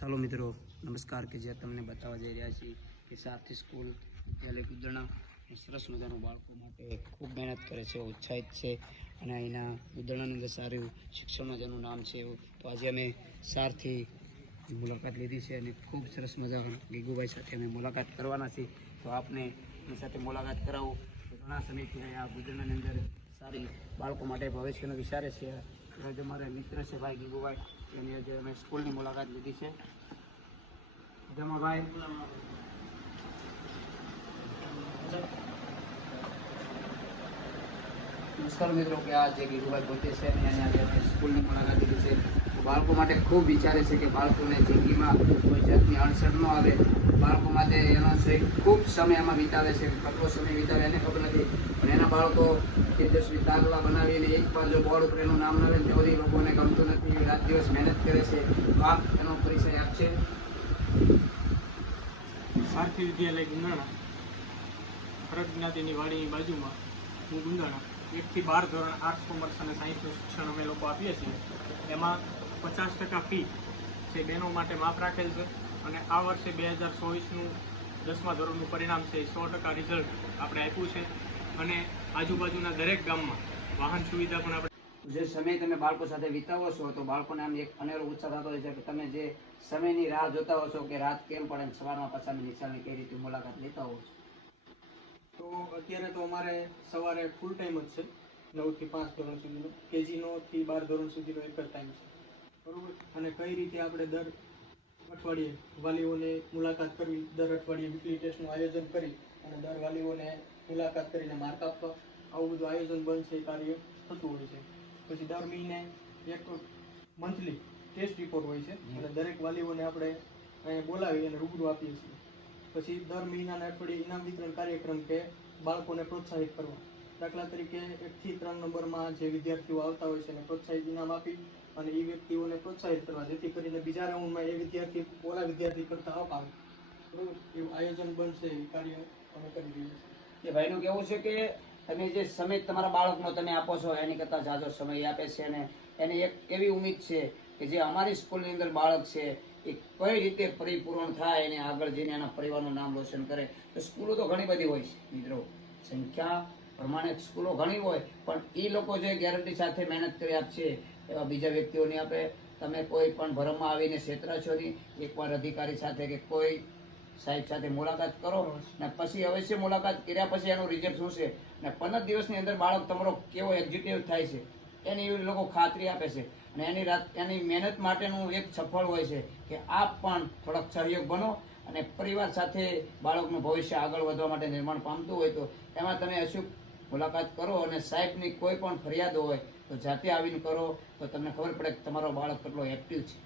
ચાલો મિત્રો, નમસ્કાર કે જે તમને બતાવવા જઈ રહ્યા છીએ કે સારથી સ્કૂલ વિદ્યાલય ગુદરણા સરસ મજાનું બાળકો માટે ખૂબ મહેનત કરે છે, ઉત્સાહિત છે અને અહીંના ગુદરણાની અંદર સારું શિક્ષણમાં જેનું નામ છે એવું. તો આજે અમે સારથી મુલાકાત લીધી છે અને ખૂબ સરસ મજા ગીગુભાઈ સાથે અમે મુલાકાત કરવાના છીએ. તો આપને એની સાથે મુલાકાત કરાવો. ઘણા સમયથી આ ગુદરણાની અંદર સારી બાળકો માટે ભવિષ્યનો વિચારે છે. આજે મારા મિત્ર છે ભાઈ ગીગુભાઈ એની આજે અમે સ્કૂલની મુલાકાત લીધી છે. જમા ભાઈ. નમસ્કાર મિત્રો, કે આ જે ગીગુભાઈ પોતે છે અને એને આજે અમે સ્કૂલની મુલાકાત લીધી છે. તો બાળકો માટે ખૂબ વિચારે છે કે બાળકોને જિંદગીમાં કોઈ જાતની અડચણ ન આવે. બાળકો માટે એનો સે- ખૂબ સમય એમાં વિતાવે છે, કેટલો સમય વિતાવે એને ખબર નથી. પણ એના બાળકો તેજસ્વી દાખલા બનાવીને એક બાજુ બોર્ડ ઉપર એનું નામ ત્યાં સુધી લોકોને ગમતું નથી. રાત દિવસ મહેનત કરે છે. તો આપ એનો પરિચય આપશે સારથી વિદ્યાલય ગુંદાણા ફરજ જ્ઞાતિની વાડીની બાજુમાં, હું ગુંદાણા એકથી બાર ધોરણ આર્ટ્સ કોમર્સ અને સાયન્સનું શિક્ષણ અમે લોકો આપીએ છીએ. એમાં પચાસ ટકા ફી છે બહેનો માટે માફ રાખેલ છે અને આ વર્ષે બે હજાર ચોવીસનું દસમા ધોરણનું પરિણામ છે સો ટકા રિઝલ્ટ આપણે આપ્યું છે. અને આજુબાજુના દરેક ગામમાં વાહન સુવિધા પણ આપણે જે સમય તમે બાળકો સાથે વિતાવો છો તો બાળકોને આમ એક અનેરો ઉત્સાહ થતો હોય છે કે તમે જે સમયની રાહ જોતા હો છો કે રાત કેમ પડે સવારમાં પાછા અમે નિશાળની કઈ રીતે મુલાકાત લેતા હો છો? તો અત્યારે તો અમારે સવારે ફૂલ ટાઈમ જ છે નવથી પાંચ ધોરણ સુધીનો. કેજીનો થી બાર ધોરણ સુધીનો એક જ ટાઈમ છે. બરોબર? અને કઈ રીતે આપણે દર અઠવાડિયે વાલીઓને મુલાકાત કરવી દર અઠવાડિયે વીકલી ટેસ્ટનું આયોજન કરી અને દર વાલીઓને મુલાકાત કરીને માર્ક આપવા. આવું બધું આયોજન બનશે એ કાર્ય થતું હોય છે. પછી દર મહિને એક મંથલી ટેસ્ટ રિપોર્ટ હોય છે. અને દરેક વાલીઓને આપણે અહીંયા બોલાવી અને રૂબરૂ આપીએ છીએ. પછી દર મહિનાના અઠવાડિયે ઇનામ વિતરણ કાર્યક્રમ કે બાળકોને પ્રોત્સાહિત કરવા. દાખલા તરીકે એકથી ત્રણ નંબરમાં જે વિદ્યાર્થીઓ આવતા હોય છે એને પ્રોત્સાહિત ઇનામ આપી અને એ વ્યક્તિઓને પ્રોત્સાહિત કરવા, જેથી કરીને બીજા રાઉન્ડમાં એ વિદ્યાર્થી ઓલા વિદ્યાર્થી કરતા અપાવે બરાબર? એવું આયોજન બનશે, એ કાર્ય અમે કરી રહ્યું છે કે ભાઈનું કેવું છે કે તમે જે સમય તમારા બાળકનો તમે આપો છો, એની કરતાં જાજો સમય આપે છે અને એને એક એવી ઉમ્મીદ છે કે જે અમારી સ્કૂલની અંદર બાળક છે, એ કઈ રીતે પરિપૂર્ણ થાય અને આગળ જઈને એના પરિવારનું નામ રોશન કરે. તો સ્કૂલો તો ઘણી બધી હોય છે, મિત્રો. સંખ્યા પ્રમાણે સ્કૂલો ઘણી હોય, પણ એ લોકો જે ગેરંટી સાથે મહેનત કરી આપશે, એવા બીજા વ્યક્તિઓની આપણે, તમે કોઈ પણ ભરમમાં આવીને ક્ષેત્ર છો નહીં, એકવાર અધિકારી સાથે કે કોઈ સાહેબ સાથે મુલાકાત કરો, ને પછી અવશ્ય મુલાકાત કર્યા પછી એનું રિઝલ્ટ શું છે? ને પંદર દિવસની અંદર બાળક તમારો કેવો એક્ઝિક્યુટિવ થાય છે? એની એ લોકો ખાતરી આપે છે. અને એની રાત, એની મહેનત માટેનું એક સફળ હોય છે કે આપ પણ થોડોક સહયોગ બનો અને પરિવાર સાથે બાળકનું ભવિષ્ય આગળ વધવા માટે નિર્માણ પામતું હોય તો, એમાં તમે અચૂક મુલાકાત કરો અને સાહેબની કોઈ પણ ફરિયાદ હોય તો જાતે આવીને કરો તો તમને ખબર પડે કે તમારો બાળક કેટલો એક્ટિવ છે.